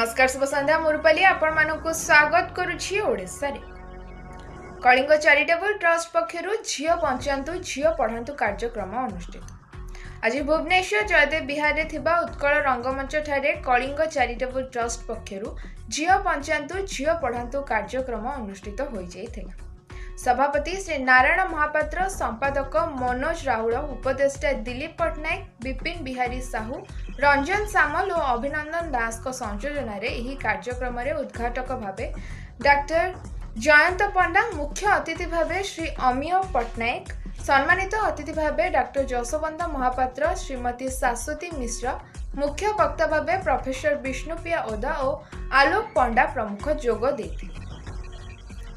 नमस्कार शुभ संध्या मुरपाली आपण मानकु स्वागत करुछि ओडिसा रे कलिंग चैरिटेबल ट्रस्ट पक्षरु झियो बंचातु झियो पढ़ातु कार्यक्रम अनुष्ठित आज भुवनेश्वर जयदेव विहार रे थिबा उत्कल रंगमंच ठारे कलिंग चैरिटेबल ट्रस्ट पक्षरु झियो बंचातु झियो पढ़ातु कार्यक्रम अनुष्ठित होई जायथिला। सभापति श्री नारायण महापात्र, संपादक मनोज राहुल, उपदेष्टा दिलीप पटनायक, विपिन बिहारी साहू, रंजन सामल और अभिनंदन दास को संयोजन में कार्यक्रम रे उद्घाटक भावे डॉक्टर जयंत पंडा, मुख्य अतिथि भावे श्री अमिय पटनायक, सम्मानित अतिथि भावे डॉक्टर जसवंत महापात्र, श्रीमती शाश्वती मिश्र, मुख्य वक्ता भावे प्रोफेसर विष्णुप्रिया ओदा और आलोक पंडा प्रमुख जोग देते।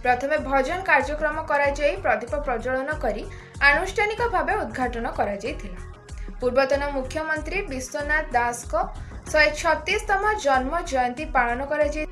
प्रथमे भजन कार्यक्रम कराई प्रदीप प्रज्वलन करी आनुष्ठानिक भावे उद्घाटन कराइथिला। पूर्वतन मुख्यमंत्री विश्वनाथ दास को 136तम जन्म जयंती पालन कराई।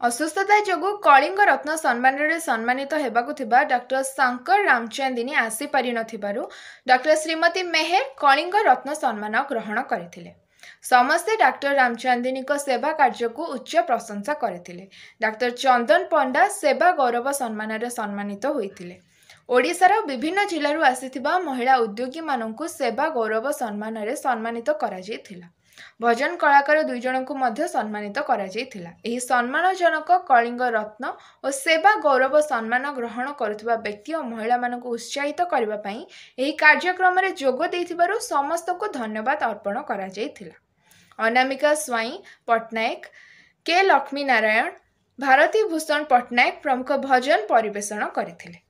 असुस्थता जोगु कलिंग रत्न सम्मान रे सम्मानित हेबाकु थिबा डॉक्टर शंकर रामचंदिनी आसी पारि नथिबारु डॉक्टर श्रीमती मेहर कलिंग रत्न सम्मान ग्रहण करथिले। समस्ते डॉक्टर रामचंदिनी को सेवा कार्य को उच्च प्रशंसा करथिले। डॉक्टर चंदन पंडा सेवा गौरव सम्मान रे सम्मानित होइथिले। ओडिशार विभिन्न जिल्लारू आसीथिबा महिला उद्योगी माननकु सेवा गौरव सम्मान रे सम्मानित करा जायथिला। भजन कलाकार 2 जन को मध्य सम्मानित करा जायथिला। एही सम्मानजनक कलिंग रत्न और सेवा गौरव सम्मान ग्रहण करुवा व्यक्ति और महिला मानक उत्साहित करबा पई एही कार्यक्रम रे जोग देथिबारु समस्त को धन्यवाद अर्पण करा जायथिला। अनामिका स्वाई पटनायक, के लक्ष्मी नारायण, भारती भूषण पटनायक प्रमुख भजन परिवेषण करथिले।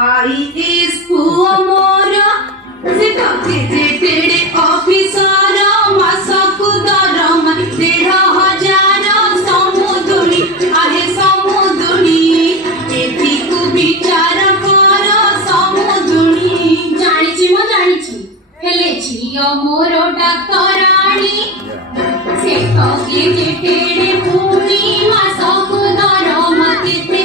आईएएस पुओ मोर से जे तेरे ऑफिसर मासकु दरमा 13,000 समुदुनी आहे समुदुनी एतिकु विचार कर समुदुनी जानिछि हेले छियो मोर डाक्टराणी से कगे जे तेरे पुनी मासकु दरमा केते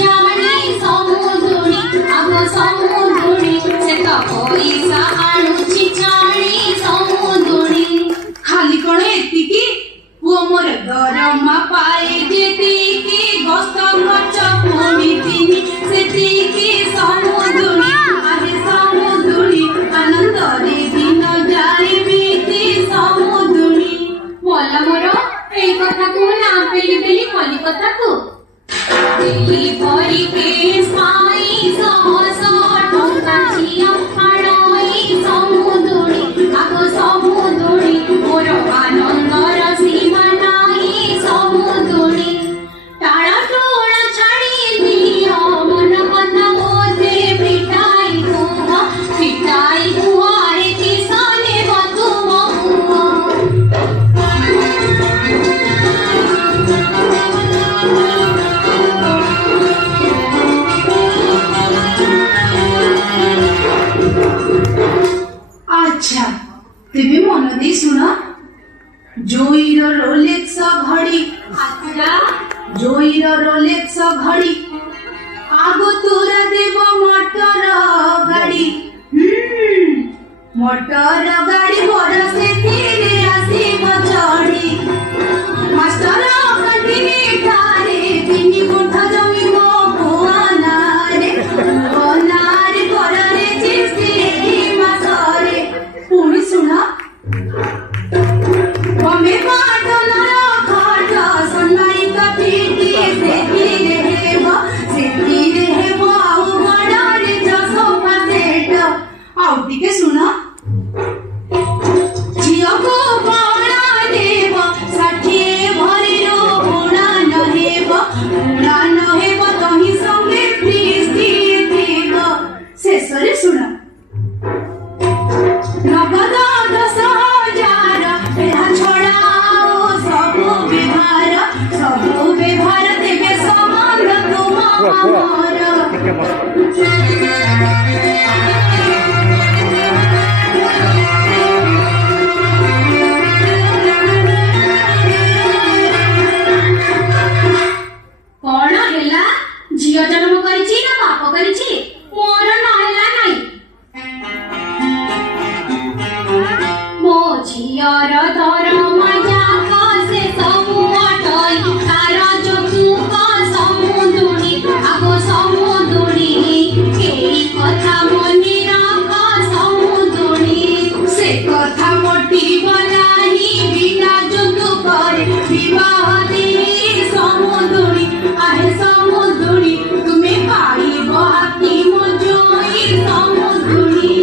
जानी समुदुनी आगो समुदुनी से तो पैसा आणुछि जानी समुदुनी खाली कोन एतिकी वो मोर दरमा पाए जेतिकी गस्त खर्च पुनी तिनी सेतिकी समुदुनी आहे समुदुनी आनंद रे दिन जाए बीती समुदुनी बोला मोर एई कथा को ना पेली पेली कली कथा को दिल्ली परी केस पाई सहस टंका झिया आड़ई समुदुनी आगो समुदुनी मोर आनंदर सीमा नाही समुदुनी टाळा टोळा छाड़ी दियो मन कथा मोते पिटाई कुआ रे किसने बतुमो अच्छा तेबे मन दे सुना जोईर रोलेक्स घड़ी अच्छा जोईर रोलेक्स घड़ी आगो तोरा देव मोटर गाड़ी मोटर गाड़ी बरसे तेरे आसीब चढ़ी मास्टर कंटिनी ठारे तिनी मुठ जमी मो पुआनारे कररे चिस्ती मासरे पुणी सुना हमें बाटल घाट सन्नाई का पीटी से हेब आउ बड़े जसो पासेट आउ टिके सुना झियो को बड़ा देव 60 भरिरो उड़ा नहेब तही संगे प्रीति देव शेषरे सुना नगद 10,000 एहा छोड़ाओ सबो व्यवहार देवे समान तुम हमर कौन हेला झियो जन्म करिछि ना बाप करिछि मोर नहला नाही मो झियर दरमा जाक से सबु अटई तार जोगुक समुदुनी आगो समुदुनी केई कथा मने राख समुदुनी से कथा मोटिब नाही बिना जोगुक विवाह दिनी समुदुनी आहे समुदुनी तुमे पाइब हाथी मजोई समुदुनी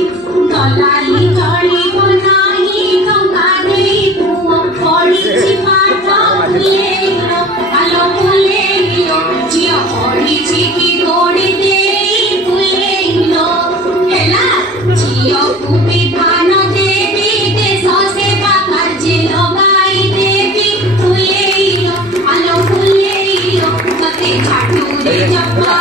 दलाली चढ़िब नाही टंका देई पुओ पढ़िछि पाठ भुलेइलो आलो भुलेइलो झियो पढ़िछि कि दौड़ी देई भुलेइलो हेला झियो को विधान देवी देश सेवा कार्य लगाई देवी भुलेइलो आलो भुलेइलो कते झाटू रे जप्पा